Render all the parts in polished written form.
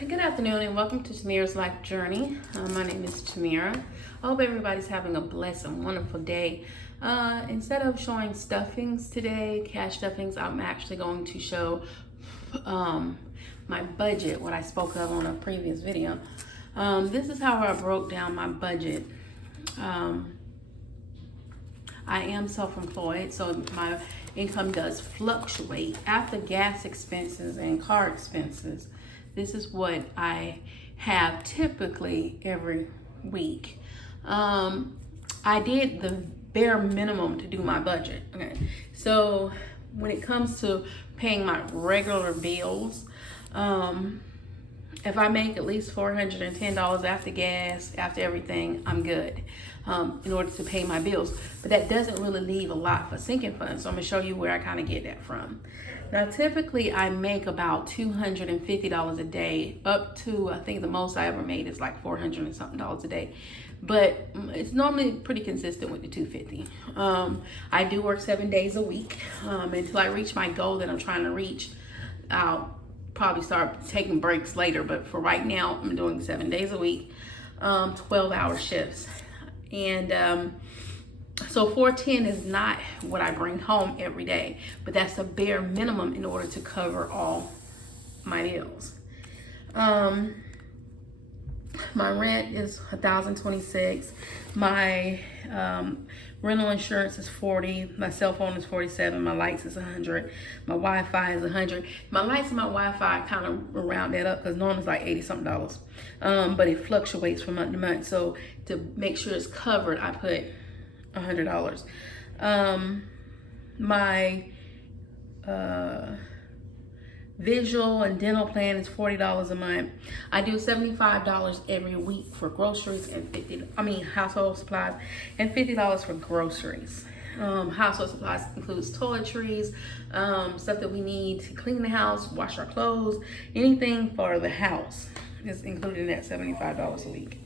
Good afternoon and welcome to Tamira's Life Journey. My name is Tamira. I hope everybody's having a blessed and wonderful day. Instead of showing stuffings today, cash stuffings, I'm actually going to show my budget, what I spoke of on a previous video. This is how I broke down my budget. I am self-employed, so my income does fluctuate. After gas expenses and car expenses, this is what I have typically every week. I did the bare minimum to do my budget. Okay, so when it comes to paying my regular bills, if I make at least $410 after gas, after everything, I'm good in order to pay my bills. But that doesn't really leave a lot for sinking funds. So I'm gonna show you where I kind of get that from. Now, typically I make about $250 a day, up to, I think the most I ever made is like $400 and something a day. But it's normally pretty consistent with the 250. I do work 7 days a week until I reach my goal that I'm trying to reach. I'll probably start taking breaks later, but for right now, I'm doing 7 days a week, 12-hour shifts. And so 410 is not what I bring home every day, but that's a bare minimum in order to cover all my bills. My rent is $1,026. My rental insurance is $40. My cell phone is $47. My lights is $100. My Wi-Fi is $100. My lights and my Wi-Fi kind of round that up because normally it's like $80-something. But it fluctuates from month to month. So to make sure it's covered, I put $100. My visual and dental plan is $40 a month. I do $75 every week for groceries and household supplies, and $50 for groceries. Household supplies includes toiletries, stuff that we need to clean the house, wash our clothes, anything for the house is included in that $75 a week.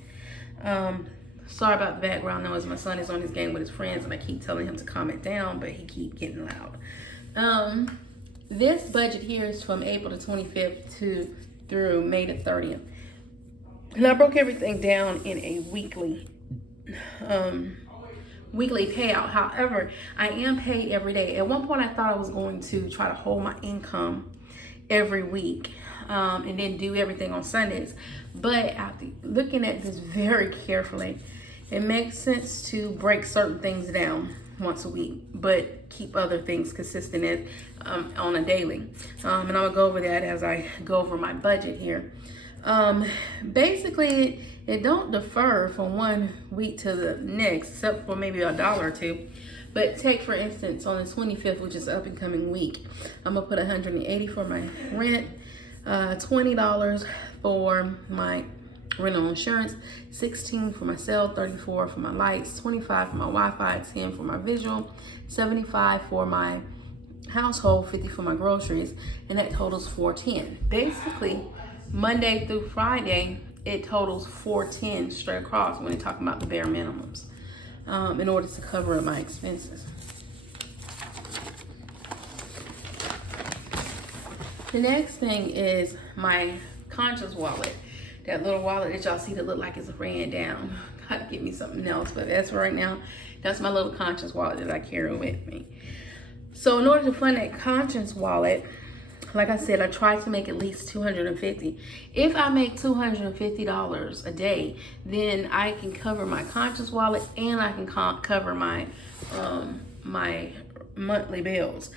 Sorry about the background noise. My son is on his game with his friends and I keep telling him to calm it down, but he keep getting loud. This budget here is from April the 25th through May the 30th. And I broke everything down in a weekly payout. However, I am paid every day. At one point I thought I was going to try to hold my income every week and then do everything on Sundays. But after looking at this very carefully, it makes sense to break certain things down once a week, but keep other things consistent on a daily. And I'm gonna go over that as I go over my budget here. Basically, it don't differ from one week to the next, except for maybe $1 or $2. But take, for instance, on the 25th, which is up and coming week, I'm gonna put $180 for my rent, $20 for my rental insurance, $16 for my cell, $34 for my lights, $25 for my Wi-Fi, $10 for my visual, $75 for my household, $50 for my groceries, and that totals $410. Basically, Monday through Friday, it totals $410 straight across when you're talking about the bare minimums in order to cover my expenses. The next thing is my conscious wallet. That little wallet that y'all see that look like it's ran down. Got to get me something else, but as for right now, that's my little conscious wallet that I carry with me. So in order to fund that conscious wallet, like I said, I try to make at least $250. If I make $250 a day, then I can cover my conscious wallet and I can cover my my monthly bills.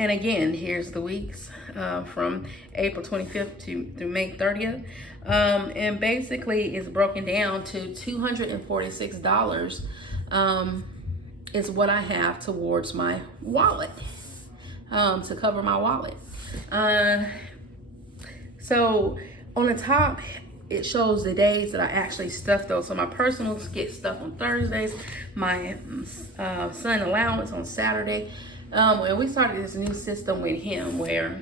And again, here's the weeks from April 25th through May 30th. And basically it's broken down to $246 is what I have towards my wallet, to cover my wallet. So on the top, it shows the days that I actually stuff those. So my personals get stuff on Thursdays, my son allowance on Saturday. And we started this new system with him where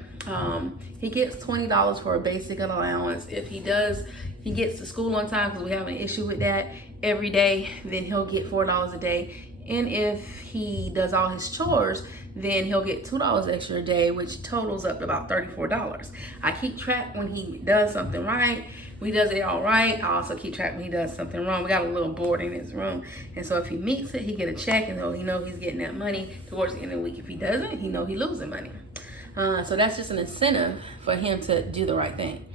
he gets $20 for a basic allowance. If he gets to school on time, because we have an issue with that every day, then he'll get $4 a day. And if he does all his chores, then he'll get $2 extra a day, which totals up to about $34. I keep track when he does something right. When he does it all right, I also keep track when he does something wrong. We got a little board in his room, and so if he meets it, he get a check, and he know he's getting that money towards the end of the week. If he doesn't, he know he losing money. So that's just an incentive for him to do the right thing.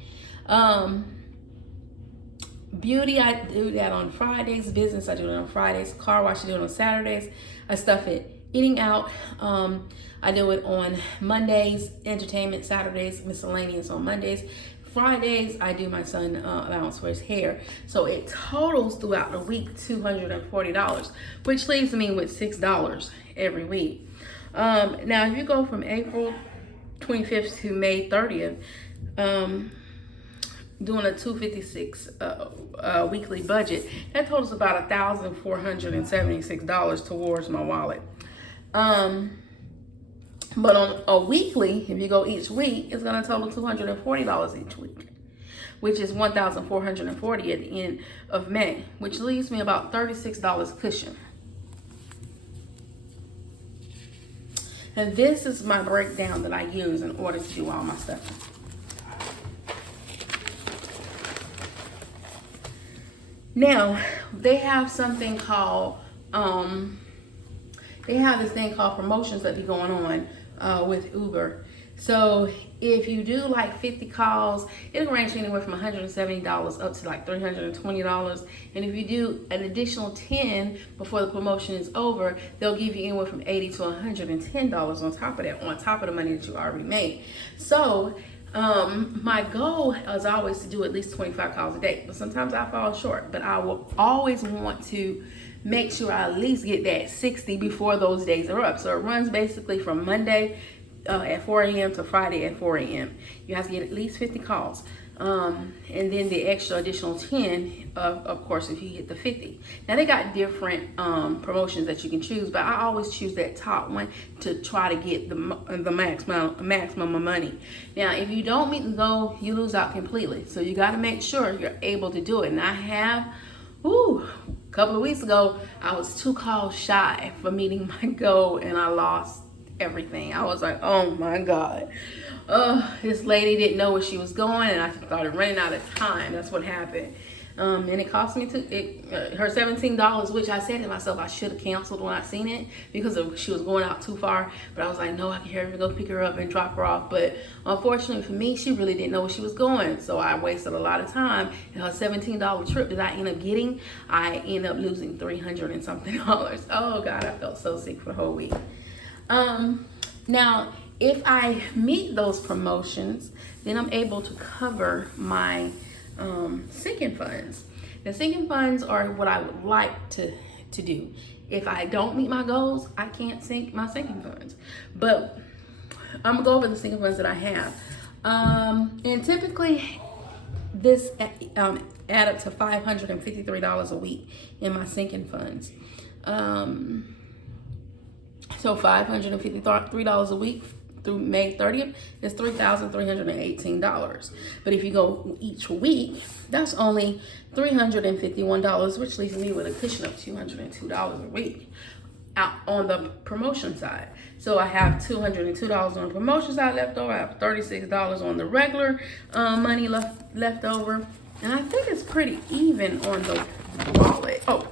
Beauty, I do that on Fridays. Business, I do it on Fridays. Car wash, I do it on Saturdays. I stuff it. Eating out, I do it on Mondays. Entertainment, Saturdays. Miscellaneous on Mondays. Fridays, I do my son allowance for his hair. So it totals throughout the week $240, which leaves me with $6 every week. Now, if you go from April 25th to May 30th, doing a $256 weekly budget, that totals about $1,476 towards my wallet. But on a weekly, if you go each week, it's going to total $240 each week, which is $1,440 at the end of May, which leaves me about $36 cushion. And this is my breakdown that I use in order to do all my stuff. Now, they have something called, they have this thing called promotions that be going on with Uber. So if you do like 50 calls, it'll range anywhere from $170 up to like $320. And if you do an additional 10 before the promotion is over, they'll give you anywhere from $80 to $110 on top of that, on top of the money that you already made. So my goal is always to do at least 25 calls a day, but sometimes I fall short. But I will always want to make sure I at least get that 60 before those days are up. So it runs basically from Monday at 4 a.m. to Friday at 4 a.m. You have to get at least 50 calls. And then the extra additional 10, of course, if you hit the 50. Now they got different promotions that you can choose, but I always choose that top one to try to get the maximum of money. Now, if you don't meet the goal, you lose out completely. So you got to make sure you're able to do it. And I have, a couple of weeks ago, I was 2 calls shy for meeting my goal, and I lost everything. I was like, oh my God. This lady didn't know where she was going, and I started running out of time. That's what happened. And it cost me her $17, which I said to myself I should have canceled when I seen it because she was going out too far. But I was like, no, I can hear her go pick her up and drop her off. But unfortunately for me, she really didn't know where she was going. So I wasted a lot of time. And her $17 trip that I ended up getting, I ended up losing $300 and something. Oh God, I felt so sick for the whole week. Now, if I meet those promotions, then I'm able to cover my sinking funds. The sinking funds are what I would like to do. If I don't meet my goals, I can't sink my sinking funds. But I'm gonna go over the sinking funds that I have. And typically this add up to $553 a week in my sinking funds. So $553 a week through May 30th is $3,318. But if you go each week, that's only $351, which leaves me with a cushion of $202 a week out on the promotion side. So I have $202 on the promotion side left over. I have $36 on the regular money left over. And I think it's pretty even on the wallet. Oh,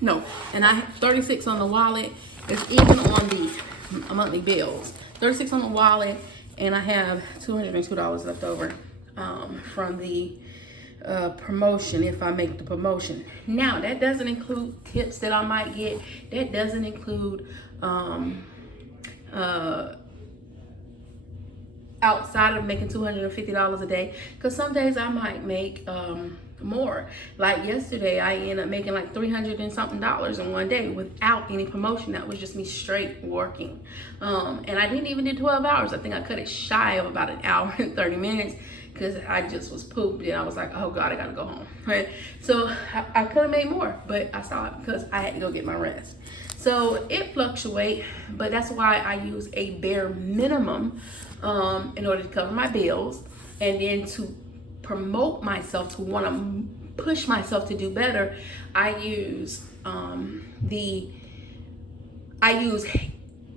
no. And I have 36 on the wallet. It's even on the monthly bills. 36 on the wallet, and I have $202 left over from the promotion if I make the promotion. Now, that doesn't include tips that I might get. That doesn't include outside of making $250 a day, because some days I might make more. Like yesterday, I ended up making like $300 and something in one day without any promotion. That was just me straight working. And I didn't even do 12 hours. I think I cut it shy of about an hour and 30 minutes because I just was pooped, and I was like, oh God, I gotta go home. Right? So I could have made more, but I stopped because I had to go get my rest. So it fluctuates, but that's why I use a bare minimum in order to cover my bills, and then to promote myself, to want to push myself to do better, I use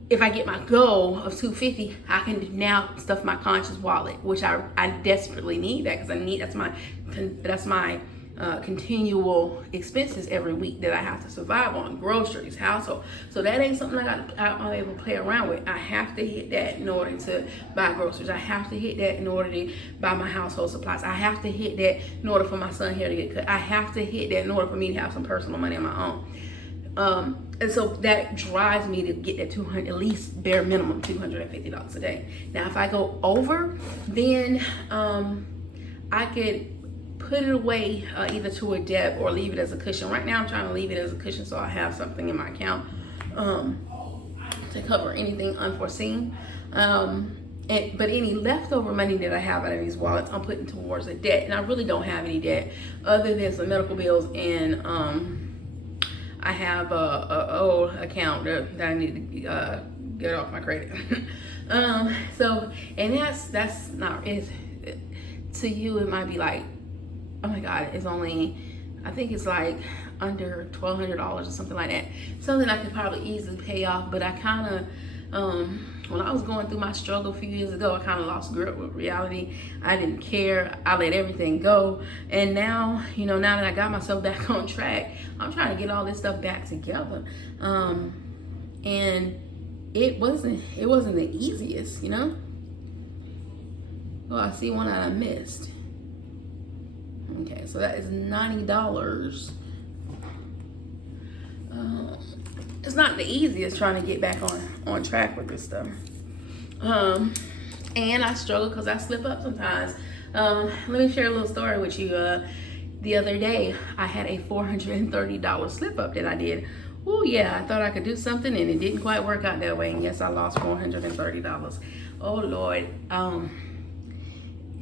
if I get my goal of $250, I can now stuff my conscious wallet, which I desperately need that, because that's my continual expenses every week that I have to survive on: groceries, household. So that ain't something I'm able to play around with. I have to hit that in order to buy groceries. I have to hit that in order to buy my household supplies. I have to hit that in order for my son hair to get cut. I have to hit that in order for me to have some personal money of my own. And so that drives me to get that $200, at least bare minimum $250 a day. Now, if I go over, then I could put it away either to a debt or leave it as a cushion. Right now, I'm trying to leave it as a cushion so I have something in my account to cover anything unforeseen. But any leftover money that I have out of these wallets, I'm putting towards a debt. And I really don't have any debt other than some medical bills, and I have a old account that I need to get off my credit. So, and that's not, to you it might be like, oh my God, it's only, I think it's like under $1,200 or something like that. Something I could probably easily pay off, but I kind of, when I was going through my struggle a few years ago, I kind of lost grip with reality. I didn't care. I let everything go. And now, now that I got myself back on track, I'm trying to get all this stuff back together. And it wasn't the easiest, Oh, I see one that I missed. Okay, so that is $90. It's not the easiest trying to get back on track with this stuff. And I struggle because I slip up sometimes. Let me share a little story with you. The other day, I had a $430 slip up that I did. Oh yeah, I thought I could do something and it didn't quite work out that way. And yes, I lost $430. Oh Lord.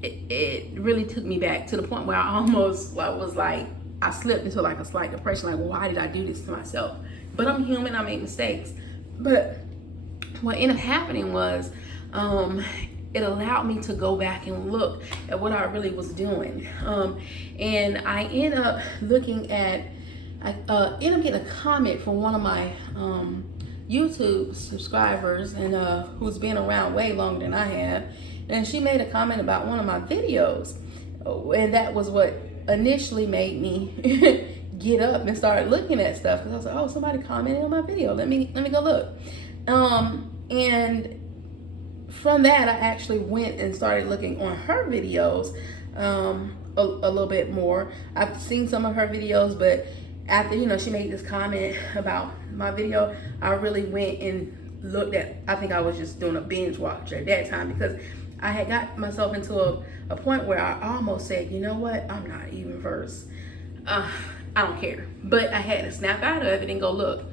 It really took me back to the point where I was like, I slipped into like a slight depression. Like, well, why did I do this to myself? But I'm human, I make mistakes. But what ended up happening was, it allowed me to go back and look at what I really was doing. And I end up looking at, I end up getting a comment from one of my YouTube subscribers, and who's been around way longer than I have. And she made a comment about one of my videos. And that was what initially made me get up and start looking at stuff, because I was like, oh, somebody commented on my video. Let me go look. And from that, I actually went and started looking on her videos a little bit more. I've seen some of her videos, but after, she made this comment about my video, I really went and looked at, I think I was just doing a binge watch at that time, because I had got myself into a point where I almost said, you know what, I'm not even versed. I don't care. But I had to snap out of it and go, look,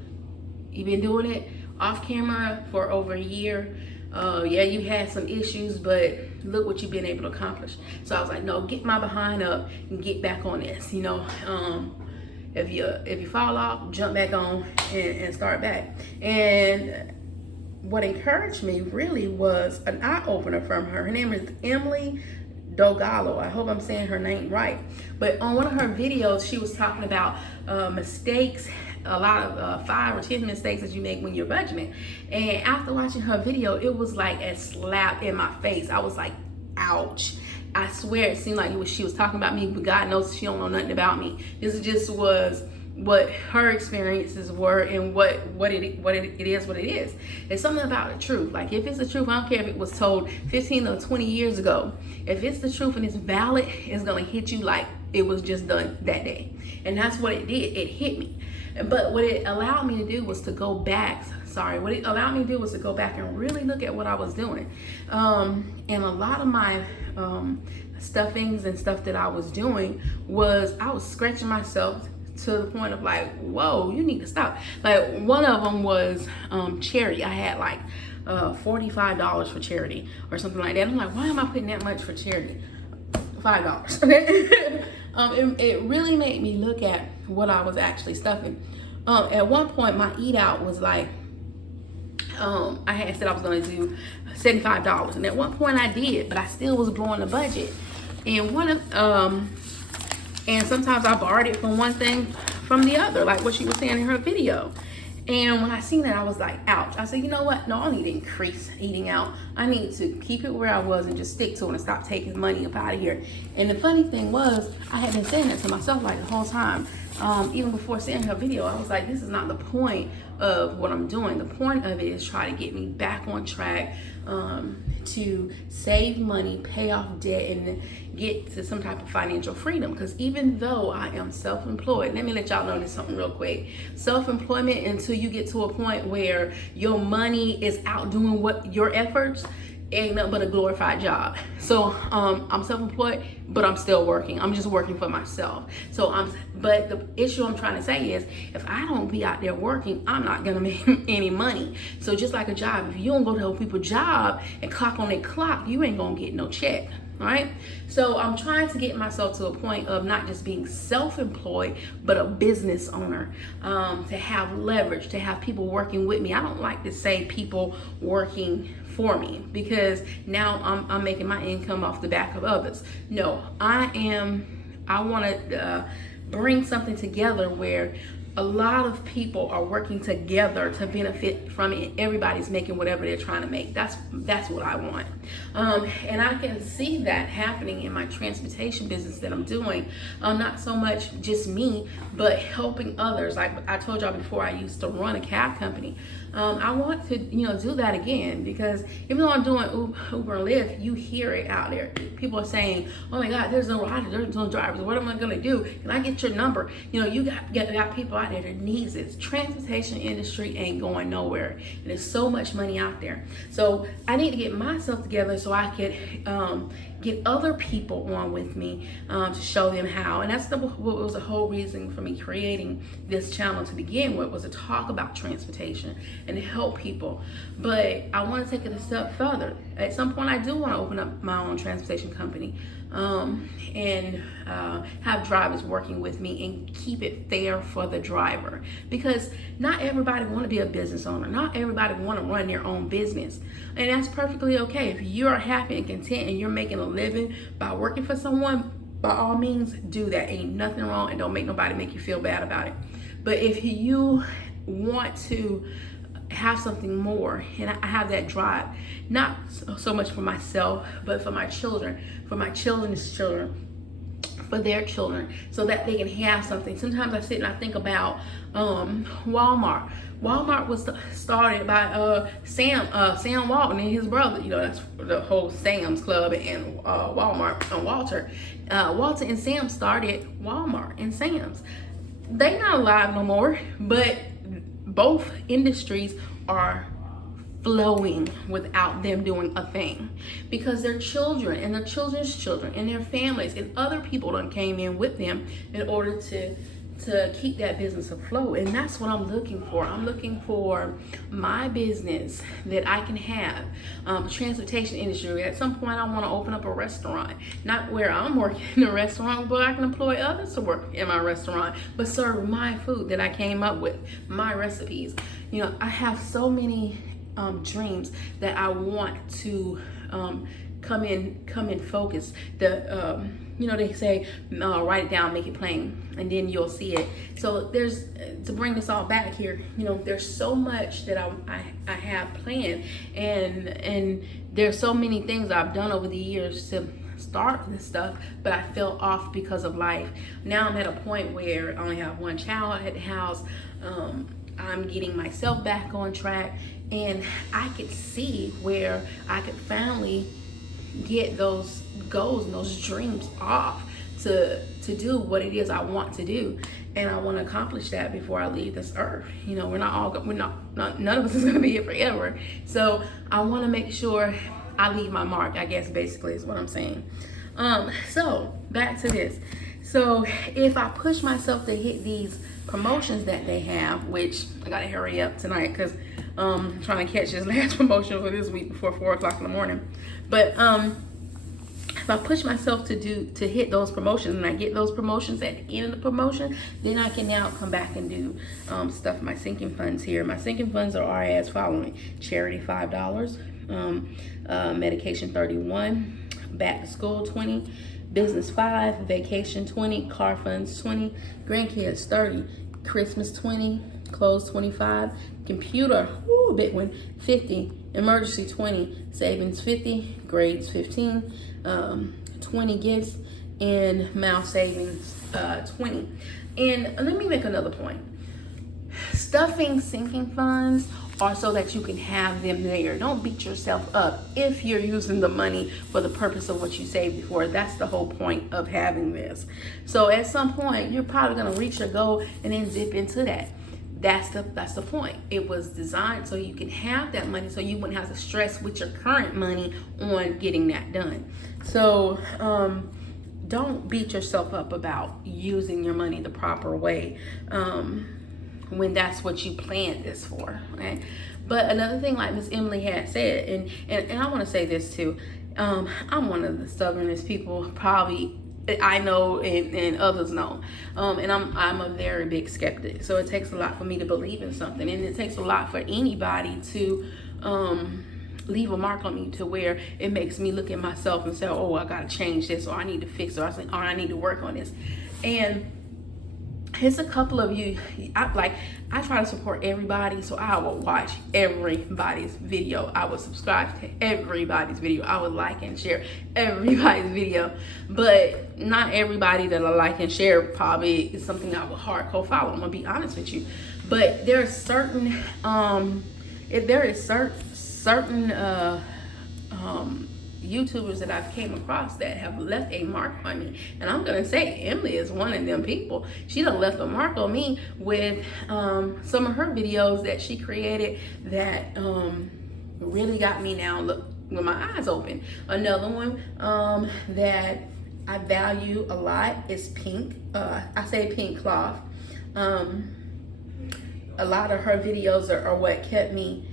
you've been doing it off camera for over a year. Yeah, you had some issues, but look what you've been able to accomplish. So I was like, no, get my behind up and get back on this. If you fall off, jump back on and start back. And what encouraged me really was an eye-opener from her. Her name is Emily Dogalo. I hope I'm saying her name right. But on one of her videos, she was talking about mistakes, a lot of 5 or 10 mistakes that you make when you're budgeting. And after watching her video, it was like a slap in my face. I was like, ouch. I swear it seemed like she was talking about me, but God knows she don't know nothing about me. This just was what her experiences were, and what it is. It's something about the truth. Like, if it's the truth, I don't care if it was told 15 or 20 years ago. If it's the truth and it's valid, it's gonna hit you like it was just done that day. And that's what it did. It hit me. But what it allowed me to do was to go back. What it allowed me to do was to go back and really look at what I was doing. And a lot of my stuffings and stuff that I was doing was, I was scratching myself to the point of like, whoa, you need to stop. Like, one of them was charity. I had like $45 for charity or something like that. I'm like, why am I putting that much for charity? $5. Okay. It really made me look at what I was actually stuffing. At one point, my eat out was like, I had said I was going to do $75, and at one point I did, but I still was blowing the budget. And and sometimes I borrowed it from one thing from the other, like what she was saying in her video. And when I seen that, I was like, ouch. I said, you know what? No, I need to increase eating out. I need to keep it where I was and just stick to it and stop taking money up out of here. And the funny thing was, I had been saying that to myself like the whole time. Even before seeing her video, I was like, this is not the point of what I'm doing. The point of it is try to get me back on track, to save money, pay off debt, and get to some type of financial freedom. Because even though I am self-employed, let me let y'all know this something real quick. Self-employment, until you get to a point where your money is outdoing what your efforts, ain't nothing but a glorified job. So I'm self-employed, but I'm still working. I'm just working for myself. But the issue I'm trying to say is, if I don't be out there working, I'm not gonna make any money. So just like a job, if you don't go to help people job and clock on their clock, you ain't gonna get no check. Right? So I'm trying to get myself to a point of not just being self-employed, but a business owner, to have leverage, to have people working with me. I don't like to say people working for me, because now I'm making my income off the back of others. No, I want to bring something together where a lot of people are working together to benefit from it. Everybody's making whatever they're trying to make. That's what I want. And I can see that happening in my transportation business that I'm doing. Not so much just me, but helping others. Like I told y'all before, I used to run a cab company. I want to, do that again, because even though I'm doing Uber and Lyft, you hear it out there. People are saying, "Oh my God, there's no riders, there's no drivers. What am I gonna do? Can I get your number?" You got people out there that needs it. Transportation industry ain't going nowhere, and there's so much money out there. So I need to get myself together so I could get other people on with me, to show them how. And that's what was the whole reason for me creating this channel to begin with, was to talk about transportation and to help people. But I want to take it a step further. At some point, I do want to open up my own transportation company, and have drivers working with me and keep it fair for the driver, because not everybody want to be a business owner. Not everybody want to run their own business, and that's perfectly okay. If you're happy and content and you're making a living by working for someone, by all means do that. Ain't nothing wrong, and don't make nobody make you feel bad about it. But if you want to have something more, and I have that drive, not so much for myself, but for my children, for my children's children, for their children, so that they can have something. Sometimes I sit and I think about Walmart. Walmart was started by Sam Walton and his brother. That's the whole Sam's Club and Walmart and Walter. Walter and Sam started Walmart and Sam's. They not alive no more, but both industries are flowing without them doing a thing, because their children and their children's children and their families and other people done came in with them in order to keep that business afloat. And that's what I'm looking for. I'm looking for my business that I can have, transportation industry. At some point I want to open up a restaurant, not where I'm working in a restaurant, but I can employ others to work in my restaurant, but serve my food that I came up with, my recipes. I have so many dreams that I want to come in focus. They say write it down, make it plain, and then you'll see it. So there's, to bring this all back here, there's so much that I have planned, and there's so many things I've done over the years to start this stuff, but I fell off because of life. Now I'm at a point where I only have one child at the house. I'm getting myself back on track, and I could see where I could finally get those goals and those dreams off to do what it is I want to do. And I want to accomplish that before I leave this earth. None of us is going to be here forever. So I want to make sure I leave my mark, I guess, basically is what I'm saying. So back to this. So if I push myself to hit these promotions that they have, which I gotta hurry up tonight because I'm trying to catch this last promotion for this week before 4 o'clock in the morning. But if I push myself to hit those promotions, and I get those promotions at the end of the promotion, then I can now come back and do stuff. My sinking funds here. My sinking funds are as following: charity $5, medication $31, back to school $20, business $5, vacation $20, car funds $20, grandkids $30, Christmas $20, clothes 25, computer, a big one, 50, emergency 20, savings 50, grades 15, 20 gifts, and mouth savings 20. And let me make another point. Stuffing sinking funds are so that you can have them there. Don't beat yourself up if you're using the money for the purpose of what you saved before. That's the whole point of having this. So at some point, you're probably gonna reach your goal and then dip into that. That's the point. It was designed so you can have that money, so you wouldn't have to stress with your current money on getting that done. So don't beat yourself up about using your money the proper way when that's what you planned this for, okay? But another thing, like Miss Emily had said, and I want to say this too, I'm one of the stubbornest people probably I know and others know, and I'm a very big skeptic. So it takes a lot for me to believe in something, and it takes a lot for anybody to leave a mark on me to where it makes me look at myself and say, oh, I gotta change this, or I need to fix, or I need to work on this. And here's a couple of you. I try to support everybody, so I will watch everybody's video. I will subscribe to everybody's video. I would like and share everybody's video, but not everybody that I like and share probably is something I would hardcore follow. I'm gonna be honest with you, but there are certain YouTubers that I've came across that have left a mark on me, and I'm gonna say Emily is one of them people. She done left a mark on me with some of her videos that she created that really got me now look with my eyes open. Another one that I value a lot is Pink. I say Pink Cloth. A lot of her videos are what kept me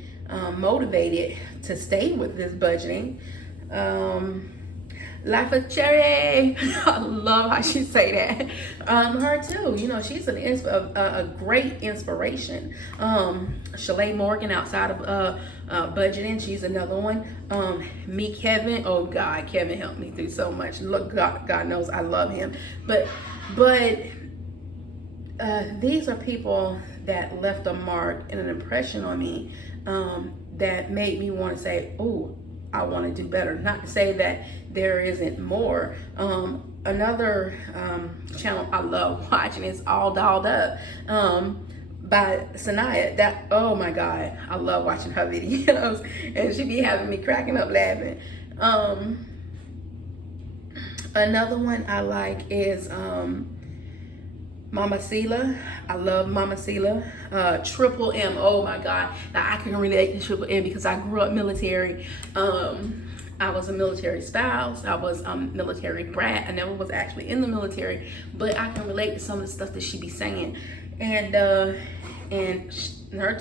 motivated to stay with this budgeting. Life of Cherry. I love how she say that. Her too, you know, she's a great inspiration. Shalay Morgan, outside of budgeting, she's another one. Me, Kevin, oh God, Kevin helped me through so much. Look, God knows I love him. But these are people that left a mark and an impression on me that made me want to say, oh, I want to do better. Not to say that there isn't more. Another channel I love watching is All Dolled Up by Sanaya. That, oh my God, I love watching her videos, and she be having me cracking up laughing. Another one I like is Mama Sela. I love Mama Sela. Triple M. Oh my God. Now I can relate to Triple M because I grew up military. I was a military spouse. I was military brat. I never was actually in the military, but I can relate to some of the stuff that she be saying. And her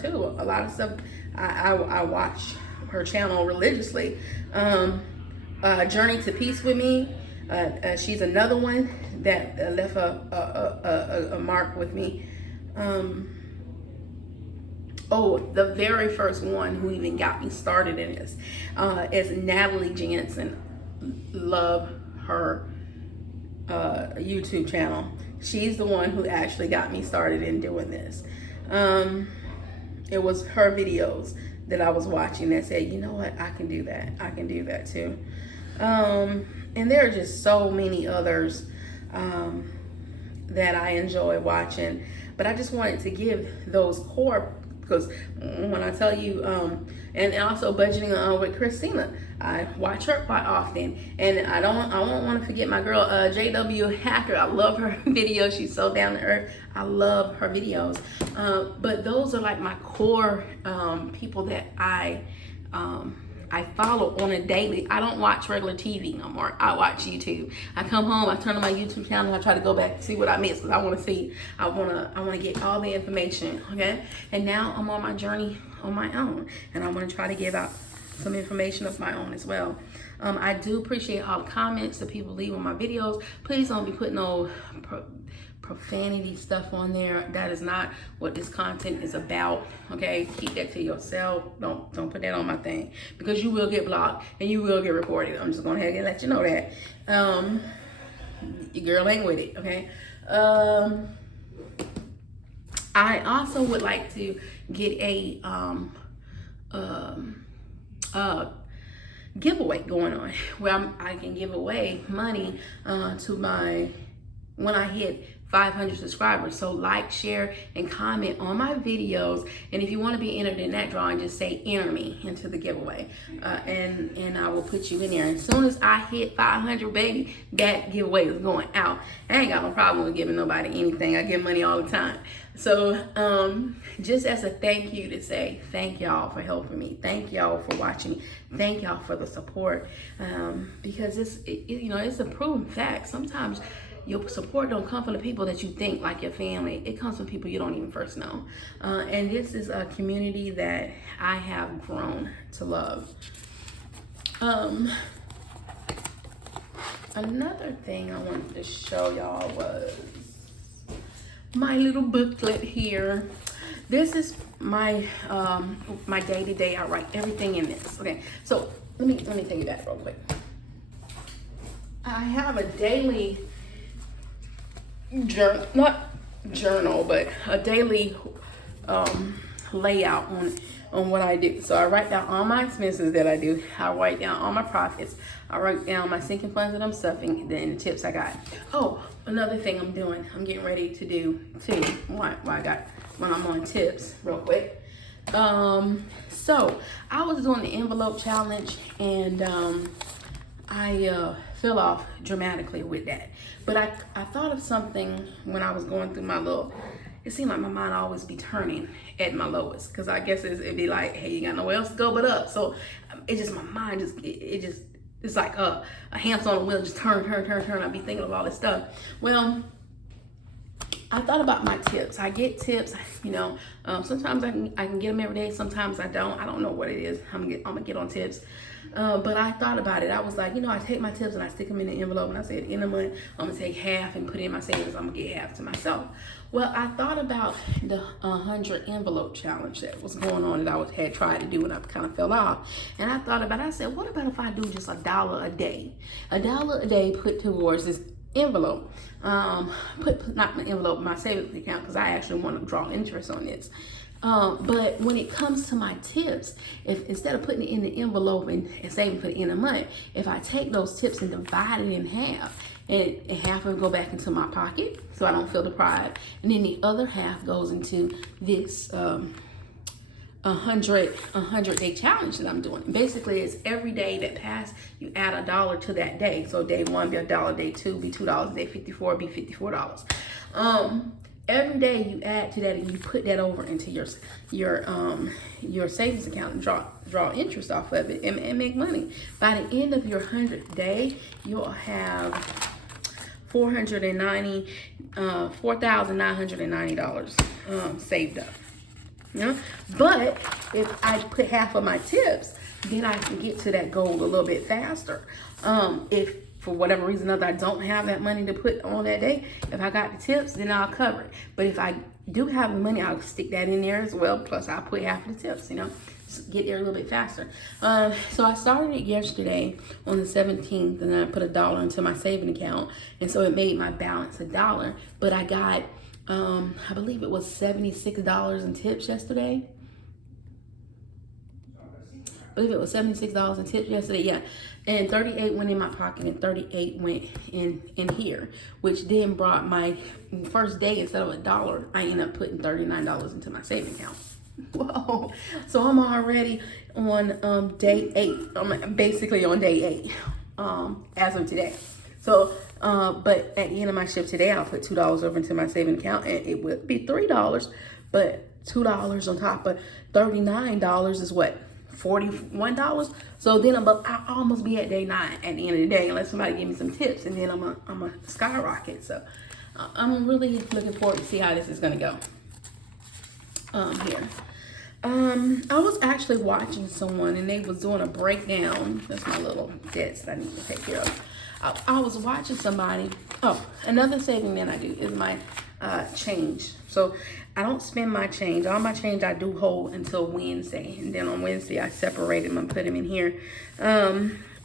too. A lot of stuff. I watch her channel religiously. Journey to Peace with Me. She's another one that left a mark with me. The very first one who even got me started in this is Natalie Jansen. Love her YouTube channel. She's the one who actually got me started in doing this. It was her videos that I was watching that said, you know what, I can do that. I can do that too. And there are just so many others that I enjoy watching, but I just wanted to give those core, because when I tell you, and also budgeting with Christina, I watch her quite often, and I don't want to forget my girl JW Hacker. I love her videos. She's so down to earth. I love her videos. But those are like my core people that I follow on a daily. I don't watch regular TV no more. I watch YouTube. I come home, I turn on my YouTube channel, I try to go back and see what I missed, because I want to see, I want to get all the information, okay? And now I'm on my journey on my own, and I want to try to give out some information of my own as well. I do appreciate all the comments that people leave on my videos. Please don't be putting no profanity stuff on there. That is not what this content is about, okay? Keep that to yourself. Don't put that on my thing, because you will get blocked and you will get reported. I'm just going ahead and let you know that. Your girl ain't with it, okay? I also would like to get a giveaway going on where I can give away money to my, when I hit 500 subscribers. So like, share, and comment on my videos. And if you want to be entered in that drawing, just say enter me into the giveaway, and I will put you in there. As soon as I hit 500, baby, that giveaway is going out. I ain't got no problem with giving nobody anything. I give money all the time. So just as a thank you, to say thank y'all for helping me, thank y'all for watching me, thank y'all for the support, because it's a proven fact. Sometimes your support don't come from the people that you think like your family. It comes from people you don't even first know. And this is a community that I have grown to love. Another thing I wanted to show y'all was my little booklet here. This is my my day-to-day. I write everything in this. Okay, so let me take you back real quick. I have a daily journal, not journal, but a daily layout on what I do. So I write down all my expenses that I do. I write down all my profits. I write down my sinking funds that I'm stuffing, then the tips I got. Oh, another thing I'm doing, I'm getting ready to do too. When I'm on tips real quick. So I was doing the envelope challenge, and I fell off dramatically with that. But I thought of something when I was going through my little, it seemed like my mind always be turning at my lowest, because I guess it'd be like, hey, you got nowhere else to go but up. So it just, my mind just, it's like a hamster on a wheel, just turn. I'd be thinking of all this stuff. Well, I thought about my tips. I get tips, sometimes I can get them every day. Sometimes I don't. I don't know what it is. I'm gonna get on tips. But I thought about it. I was like, I take my tips and I stick them in the envelope, and I said, in the month, I'm gonna take half and put it in my savings. I'm gonna get half to myself. Well, I thought about the 100 envelope challenge that was going on that I had tried to do, and I kind of fell off. And I thought about it. I said, what about if I do just $1 a day? $1 a day put towards this envelope. Put not my envelope, my savings account, because I actually want to draw interest on this. But when it comes to my tips, if instead of putting it in the envelope and saving for the end of the month, if I take those tips and divide it in half, and half of it go back into my pocket so I don't feel deprived, and then the other half goes into this 100-day challenge that I'm doing. Basically, it's every day that pass, you add $1 to that day. So day 1 be $1, day 2 be $2, day 54 be $54. Every day you add to that, and you put that over into your savings account and draw interest off of it and make money. By the end of your 100th day, you'll have $4,990 saved up. But if I put half of my tips, then I can get to that goal a little bit faster. If for whatever reason or other I don't have that money to put on that day, if I got the tips, then I'll cover it. But if I do have the money, I'll stick that in there as well. Plus I'll put half of the tips, just get there a little bit faster. So I started it yesterday on the 17th, and then I put $1 into my saving account, and so it made my balance $1. But I got I believe it was $76 in tips yesterday. I believe it was $76 in tips yesterday, yeah. And 38 went in my pocket, and 38 went in here, which then brought my first day, instead of $1, I ended up putting $39 into my saving account. Whoa. So I'm already on day 8. I'm basically on day 8 as of today. So but at the end of my shift today, I'll put $2 over into my saving account, and it would be $3, but $2 on top of $39 is what? $41. So then I'll almost be at day 9 at the end of the day, unless somebody give me some tips, and then I'm a skyrocket. So I'm really looking forward to see how this is gonna go. Here. I was actually watching someone, and they was doing a breakdown. That's my little debts that I need to take care of. I was watching somebody. Oh, another saving that I do is my change. So I don't spend my change. All my change I do hold until Wednesday, and then on Wednesday I separate them and put them in here.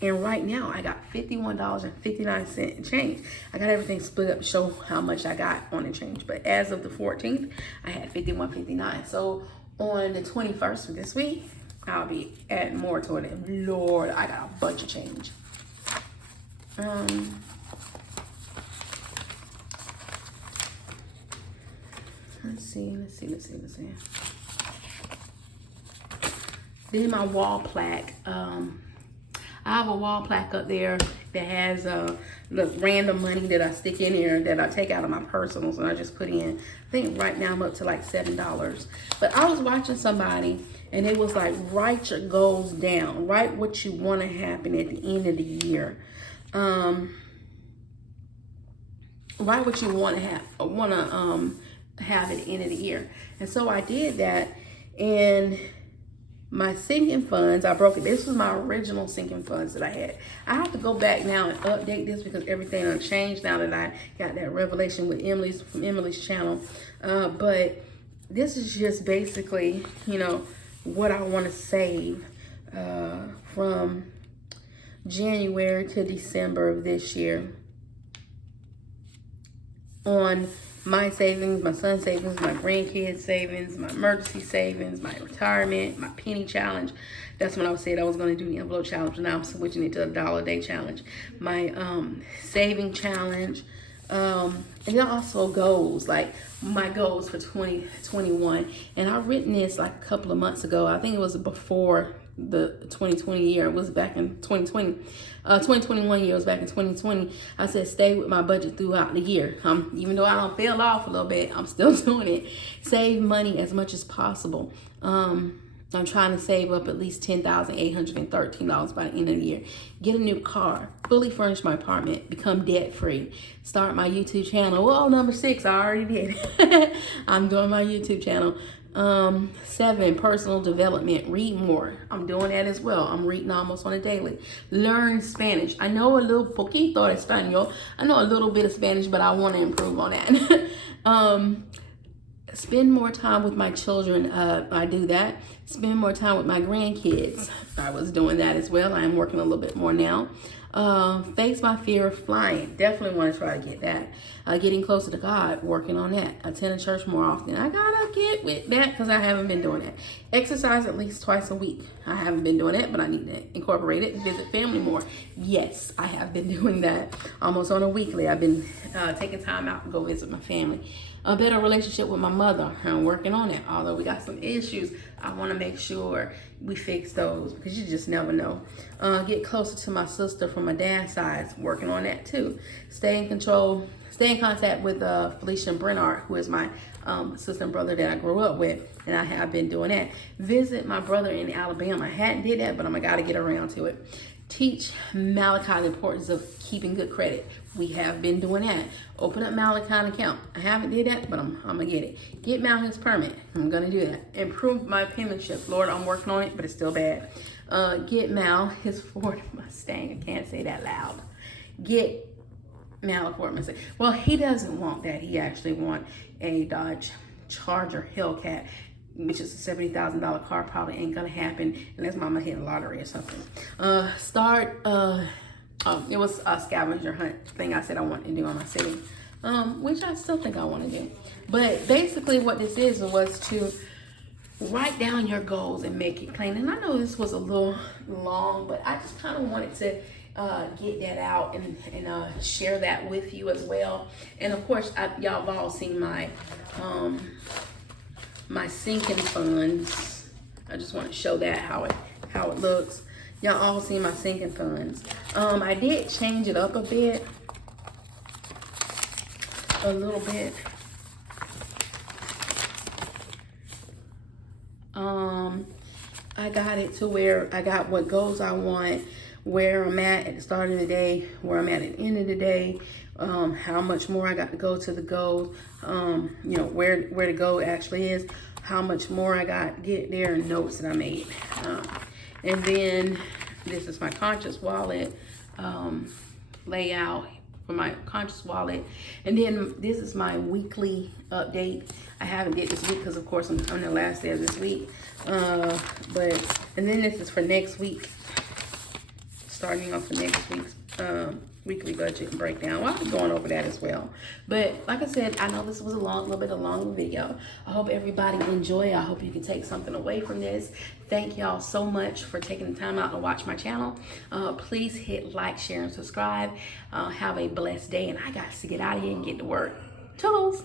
And right now I got $51.59 in change. I got everything split up to show how much I got on the change. But as of the 14th, I had $51.59. So on the 21st of this week, I'll be adding more to it. And Lord, I got a bunch of change. Let's see. Then my wall plaque. I have a wall plaque up there that has the random money that I stick in here that I take out of my personals and I just put in. I think right now I'm up to like $7. But I was watching somebody and it was like, write your goals down. Write what you want to happen at the end of the year. Write what you want to have at the end of the year. And so I did that, and my sinking funds, I broke it. This was my original sinking funds that I had. I have to go back now and update this because everything done changed now that I got that revelation with from Emily's channel. But this is just basically, you know, what I want to save from January to December of this year on my savings, my son's savings, my grandkids' savings, my emergency savings, my retirement, my penny challenge. That's when I said I was going to do the envelope challenge. Now I'm switching it to a $1 challenge. My saving challenge. And then also goals, like my goals for 2021. And I've written this like a couple of months ago. I think it was before the 2020 year. It was back in 2020. 2021 year was back in 2020. I said stay with my budget throughout the year. Even though I don't feel off a little bit, I'm still doing it. Save money as much as possible. I'm trying to save up at least $10,813 by the end of the year. Get a new car, fully furnish my apartment, become debt free, start my YouTube channel. Well, number 6, I already did. I'm doing my YouTube channel. 7, personal development, read more. I'm doing that as well. I'm reading almost on a daily. Learn Spanish. I know a little poquito de español. I know a little bit of Spanish, but I want to improve on that. Spend more time with my children. I do that. Spend more time with my grandkids. I was doing that as well. I am working a little bit more now. Face my fear of flying. Definitely want to try to get that. Getting closer to God, working on that. Attend a church more often. I gotta get with that because I haven't been doing that. Exercise at least twice a week. I haven't been doing that, but I need to incorporate it. Visit family more. Yes, I have been doing that almost on a weekly. I've been taking time out to go visit my family. A better relationship with my mother. I'm working on it. Although we got some issues, I want to make sure we fix those because you just never know. Get closer to my sister from my dad's side. Working on that too. Stay in control. Stay in contact with Felicia and Brenard, who is my sister and brother that I grew up with, and I have been doing that. Visit my brother in Alabama. I hadn't did that, but I'm gotta get around to it. Teach Malachi the importance of keeping good credit. We have been doing that. Open up Malachi an account. I haven't did that, but I'm gonna get it. Get Mal his permit. I'm gonna do that. Improve my penmanship. Lord, I'm working on it, but it's still bad. Get Mal his Ford Mustang. I can't say that loud. Get Mal a Ford Mustang. Well, he doesn't want that. He actually wants a Dodge Charger Hellcat, which is a $70,000 car. Probably ain't gonna happen unless mama hit a lottery or something. It was a scavenger hunt thing I said I wanted to do on my city, which I still think I want to do. But basically what this was to write down your goals and make it plain. And I know this was a little long, but I just kind of wanted to get that out and share that with you as well. And of course, y'all have all seen my my sinking funds. I just want to show that how it looks. Y'all all seen my sinking funds. I did change it up a little bit. I got it to where I got what goals I want, where I'm at the start of the day, where I'm at the end of the day, how much more I got to go to the goals, you know, where the goal actually is, how much more I got to get there, and notes that I made. And then this is my Conscious Wallet layout for my Conscious Wallet. And then this is my weekly update. I haven't did this week because of course I'm on the last day of this week. And then this is for next week. starting off for next week's weekly budget and breakdown. Well, I'll be going over that as well. But like I said, I know this was a little bit of a long video. I hope everybody enjoy. I hope you can take something away from this. Thank y'all so much for taking the time out to watch my channel. Please hit like, share, and subscribe. Have a blessed day, and I got to get out of here and get to work. Toodles!